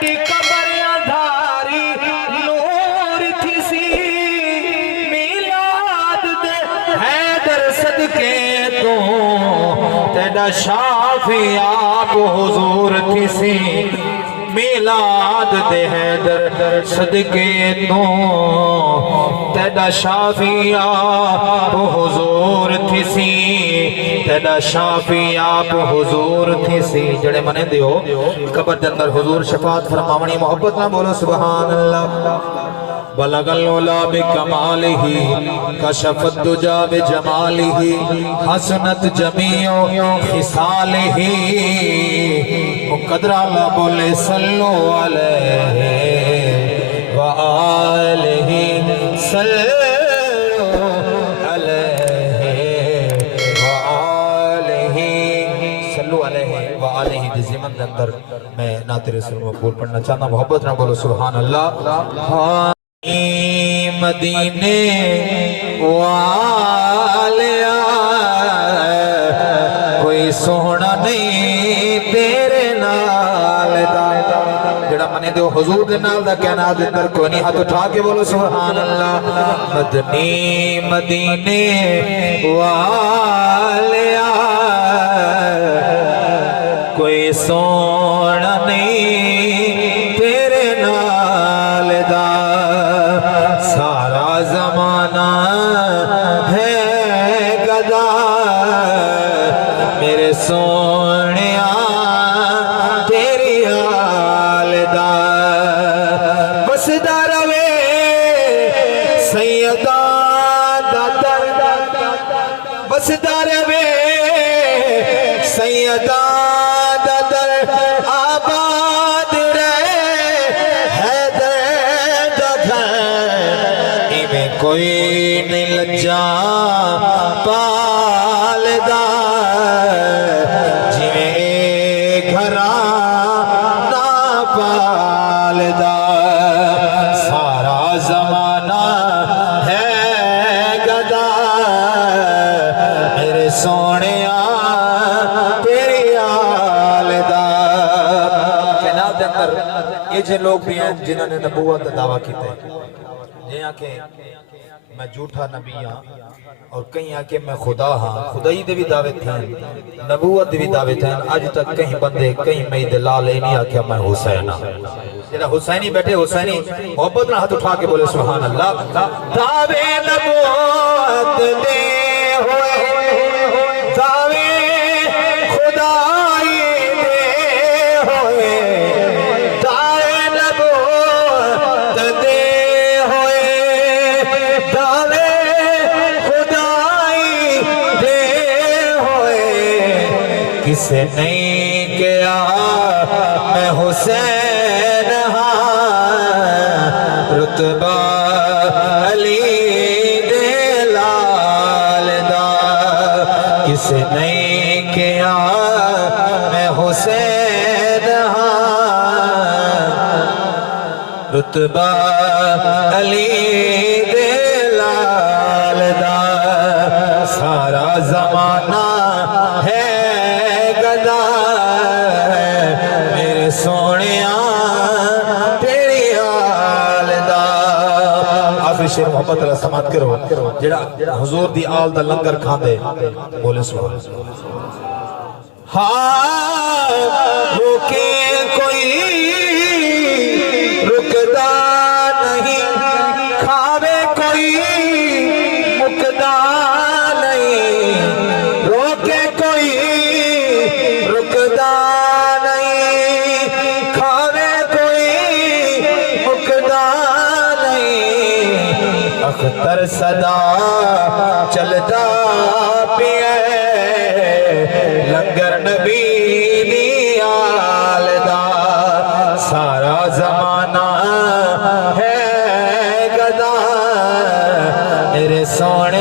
ایڈی قبر اندھاری نور تھی سی میلاد دے حیدر صدقے تو تیڑا شافی آپ حضور تھی سی میلاد دے حیدر صدقے تو تیڑا شافی آپ حضور تھی سی تیڑا شافی آپ حضور تھی سی جڑے منے دیو قبر دے اندر حضور شفاعت فرماونی محبت نہ بولو سبحان اللہ بلغ العلا بکمالہ کشف الدجا بجمالہ حسنت جمیع خصالہ مقدر اللہ بولے صلو علیہ وآلہ صلو علیہ وآلہ صلو علیہ وآلہ دی زمن دے اندر میں نعت رسول مقبول پڑھنا چاہتا محبت نہ بولو سبحان اللہ مدینے والیا کوئی سونا نہیں تیرے نال دا جڑا منے دیو حضور دے نال دا کہنا دے اندر کوئی نہیں ہاتھ اٹھا کے بولو سبحان اللہ مدنی مدینے والیا کوئی سونا نہیں تیرے نال دا سارا زمانہ ہے گدا میرے سونیا تیری حال دا بسدا روے سیدہ دا در بسدا روے سیدہ دا در آباد رہے حیدر دا گھر ایمیں کوئی نہیں لجا پالدہ جویں گھرانا پالدہ سارا زمانہ ہے گدا میرے سونیا تیری آلدہ کہنا دے اندر یہ جو لوگ بھی ہیں جنہوں نے نبوت دعویٰ کیتے ہیں یہ آکے میں جھوٹا نبی ہاں اور کہیں آکے میں خدا ہاں خدائی دے بھی دعوے تھے نبوت دے بھی دعوے تھے آج تک کہیں بندے کہیں میں دلال نہیں آکے میں حسین ہاں جیسا حسینی بیٹھے حسینی محبت نہ ہاتھ اٹھا کے بولے سبحان اللہ دعوے نبوت دے ہوئے دعوے خدائی دے ہوئے دعوے نبوت دے ہوئے دعوے خدائی دے ہوئے کسے نہیں کیا میں حسین ہاں رتبہ علی دے لال دا کسے نہیں کیا میں حسین ہاں رتبہ علی دے لال دا سارا زمانہ ہے گدا میرے سونیا تیری آل دا آخری شیر محبت اللہ سمات کرو جڑا حضور دی آل دا لنگر کھان دے بولے سبحان ہاں روکے کوئی رکدا نہیں کھاوے کوئی مکدا نہیں روکے کوئی رکدا نہیں کھاوے کوئی مکدا نہیں اختر صدا چلتا پیے لنگر نبی دی آل دا سارا زمانہ ہے گدا میرے سونے